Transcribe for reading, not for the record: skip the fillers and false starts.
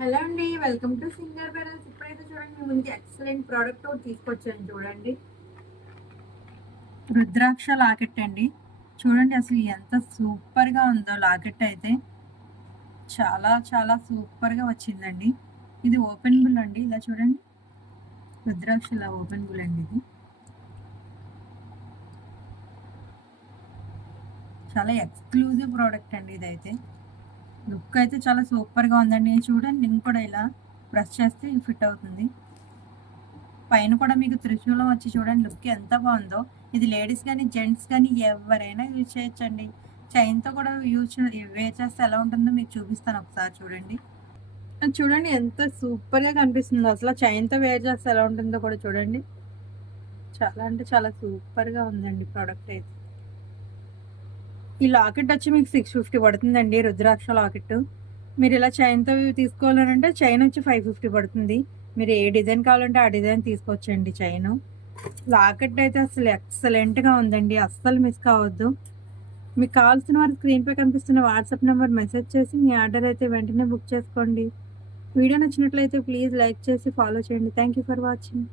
Hello అండి, welcome to singer brothers. ఇప్పుడైతే చూడండి, మీ ముందుకి ఎక్సలెంట్ ప్రోడక్ట్ ఒకటి తీసుకొచ్చాను. చూడండి, రుద్రాక్ష లాకెట్ అండి. చూడండి అసలు ఎంత సూపర్ గా ఉందో లాకెట్ అయితే. చాలా చాలా సూపర్ గా వచ్చిందండి. ఇది ఓపెనబుల్ అండి. ఇలా చూడండి, రుద్రాక్ష ఇలా ఓపెనబుల్ అండి. ఇది చాలా ఎక్స్క్లూజివ్ ప్రోడక్ట్ అండి. ఇదైతే లుక్ అయితే చాలా సూపర్ గా ఉందండి. చూడండి, నేను కూడా ఇలా ప్రెస్ చేస్తే ఫిట్ అవుతుంది. పైన కూడా మీకు త్రిశూలం వచ్చి చూడండి, లుక్ ఎంత బాగుందో. ఇది లేడీస్ కానీ జెంట్స్ కానీ ఎవరైనా యూజ్ చేయొచ్చండి. చైన్తో కూడా వేర్ చేస్తే ఎలా ఉంటుందో మీకు చూపిస్తాను, ఒకసారి చూడండి. అది చూడండి ఎంత సూపర్గా కనిపిస్తుందో. అసలు చైన్తో వేర్ చేస్తే ఎలా ఉంటుందో కూడా చూడండి. చాలా అంటే చాలా సూపర్గా ఉందండి ప్రోడక్ట్ అయితే. ఈ లాకెట్ వచ్చి మీకు 650 పడుతుందండి, రుద్రాక్ష లాకెట్. మీరు ఇలా చైన్తో తీసుకోవాలంటే చైన్ వచ్చి 550 పడుతుంది. మీరు ఏ డిజైన్ కావాలంటే ఆ డిజైన్ తీసుకోవచ్చండి. చైన్ లాకెట్ అయితే అసలు ఎక్సలెంట్గా ఉందండి, అస్సలు మిస్ కావద్దు. మీకు కావాల్సిన వారు స్క్రీన్పై కనిపిస్తున్న వాట్సాప్ నెంబర్ మెసేజ్ చేసి మీ ఆర్డర్ అయితే వెంటనే బుక్ చేసుకోండి. వీడియో నచ్చినట్లయితే ప్లీజ్ లైక్ చేసి ఫాలో చేయండి. Thank you for watching.